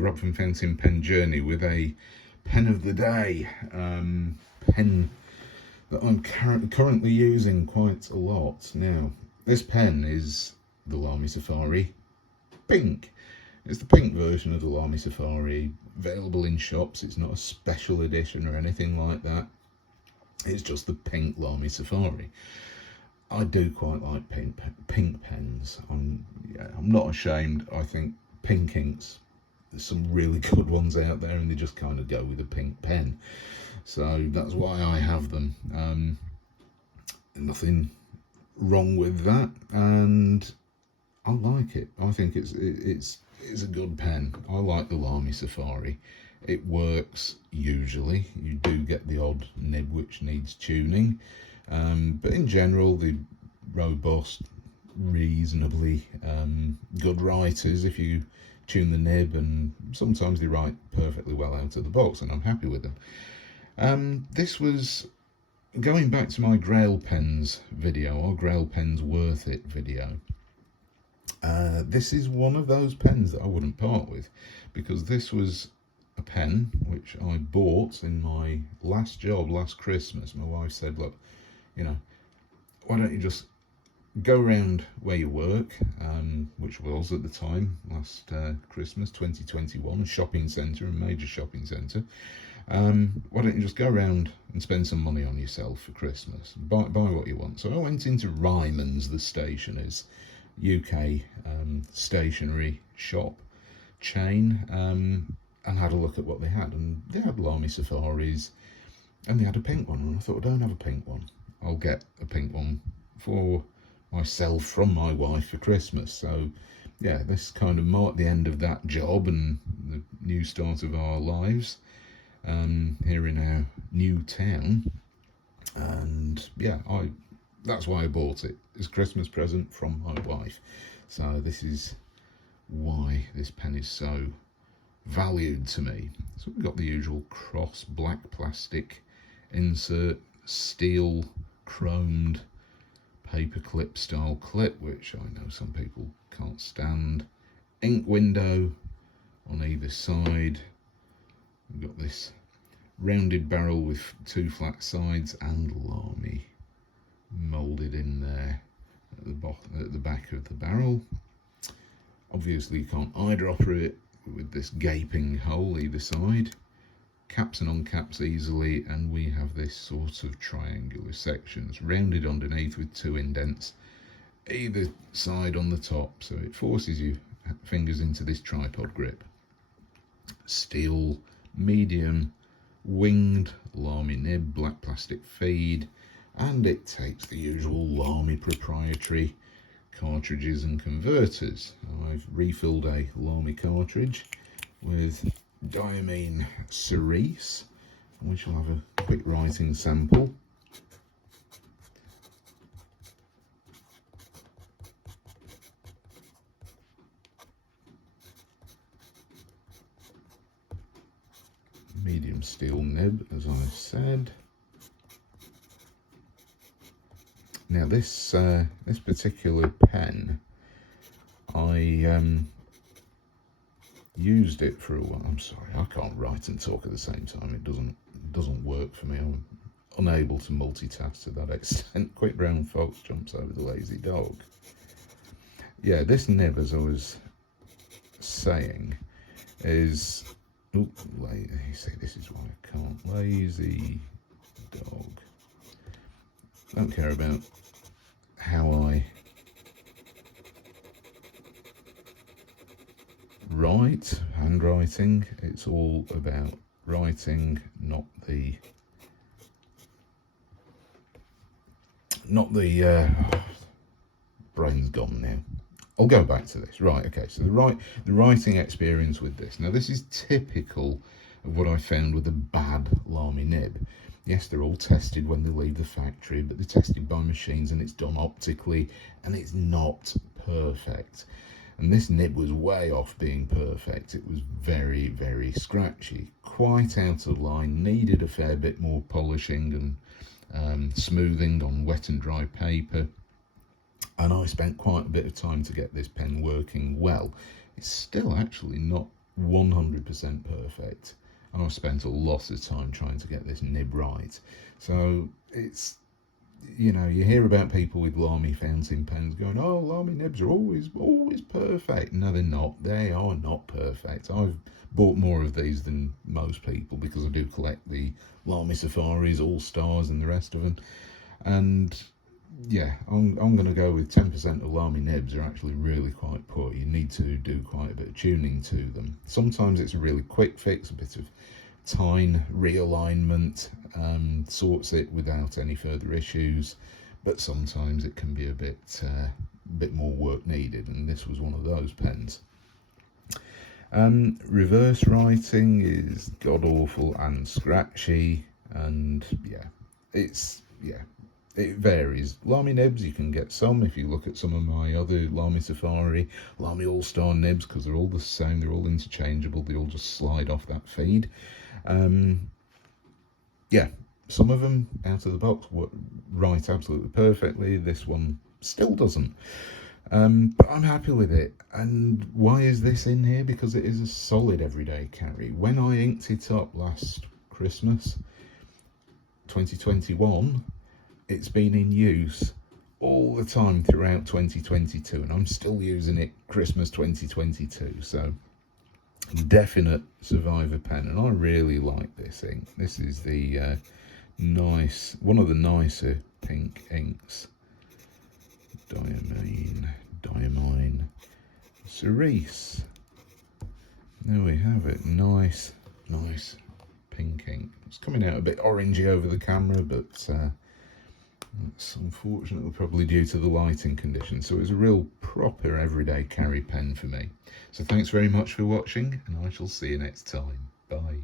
Rockford Fountain Pen Journey with a pen of the day, pen that I'm currently using quite a lot. Now, this pen is the Lamy Safari Pink. It's the pink version of the Lamy Safari, available in shops. It's not a special edition or anything like that. It's just the pink Lamy Safari. I do quite like pink pens. I'm not ashamed. I think pink inks, there's some really good ones out there, and they just kind of go with a pink pen. So that's why I have them. Nothing wrong with that, and I like it. I think it's a good pen. I like the Lamy Safari. It works usually. You do get the odd nib which needs tuning. But in general, the robust, reasonably good writers, if you tune the nib, and sometimes they write perfectly well out of the box, and I'm happy with them. This was going back to my Grail Pens video, or Grail Pens Worth It video. This is one of those pens that I wouldn't part with, because this was a pen which I bought in my last job last Christmas. My wife said, look, you know, why don't you just go around where you work, which was at the time, last Christmas 2021, a shopping centre, a major shopping centre. Why don't you just go around and spend some money on yourself for Christmas, buy what you want. So I went into Ryman's, the stationers, UK stationery shop chain, and had a look at what they had, and they had Lamy Safaris, and they had a pink one, and I thought, I don't have a pink one, I'll get a pink one for myself from my wife for Christmas. So yeah, this kind of marked the end of that job and the new start of our lives here in our new town. And yeah, that's why I bought it. It's a Christmas present from my wife. So this is why this pen is so valued to me. So we've got the usual cross black plastic insert, steel chromed paperclip style clip, which I know some people can't stand. Ink window on either side. We've got this rounded barrel with two flat sides, and Lamy moulded in there at the bottom, at the back of the barrel. Obviously you can't eyedropper it with this gaping hole either side. Caps and uncaps easily, and we have this sort of triangular sections rounded underneath with two indents either side on the top, so it forces your fingers into this tripod grip. Steel medium winged Lamy nib, black plastic feed, and it takes the usual Lamy proprietary cartridges and converters. I've refilled a Lamy cartridge with Diamine Cerise, which I'll have a quick writing sample. Medium steel nib, as I said. Now this particular pen, I used it for a while. I'm sorry, I can't write and talk at the same time. It doesn't work for me. I'm unable to multitask to that extent. Quick brown fox jumps over the lazy dog. Yeah, this nib, as I was saying, is, oh, you see, this is why I can't. Lazy dog. Don't care about how I write, handwriting. It's all about writing, not the brain's gone now. I'll go back to this. Right, okay, so the writing experience with this. Now this is typical of what I found with a bad Lamy nib. Yes, they're all tested when they leave the factory, but they're tested by machines and it's done optically, and it's not perfect. And this nib was way off being perfect. It was very, very scratchy, quite out of line, needed a fair bit more polishing and smoothing on wet and dry paper. And I spent quite a bit of time to get this pen working well. It's still actually not 100% perfect. And I've spent a lot of time trying to get this nib right. So it's, you know, you hear about people with Lamy fountain pens going, oh, Lamy nibs are always perfect. No, they're not. They are not perfect. I've bought more of these than most people because I do collect the Lamy Safaris, All Stars and the rest of them. And yeah, I'm going to go with 10% of Lamy nibs are actually really quite poor. You need to do quite a bit of tuning to them. Sometimes it's a really quick fix, a bit of tine realignment, sorts it without any further issues, but sometimes it can be a bit more work needed, and this was one of those pens. Reverse writing is god awful and scratchy, and it varies. Lamy nibs, you can get some if you look at some of my other Lamy Safari, Lamy All-Star nibs, because they're all the same, they're all interchangeable, they all just slide off that feed. Yeah, some of them out of the box write absolutely perfectly. This one still doesn't. But I'm happy with it. And why is this in here? Because it is a solid everyday carry. When I inked it up last Christmas, 2021, it's been in use all the time throughout 2022, and I'm still using it Christmas 2022. So definite survivor pen, and I really like this ink. This is the one of the nicer pink inks. Diamine Cerise. There we have it. Nice pink ink. It's coming out a bit orangey over the camera, but that's unfortunately probably due to the lighting conditions. So it's a real proper everyday carry pen for me. So thanks very much for watching, and I shall see you next time. Bye.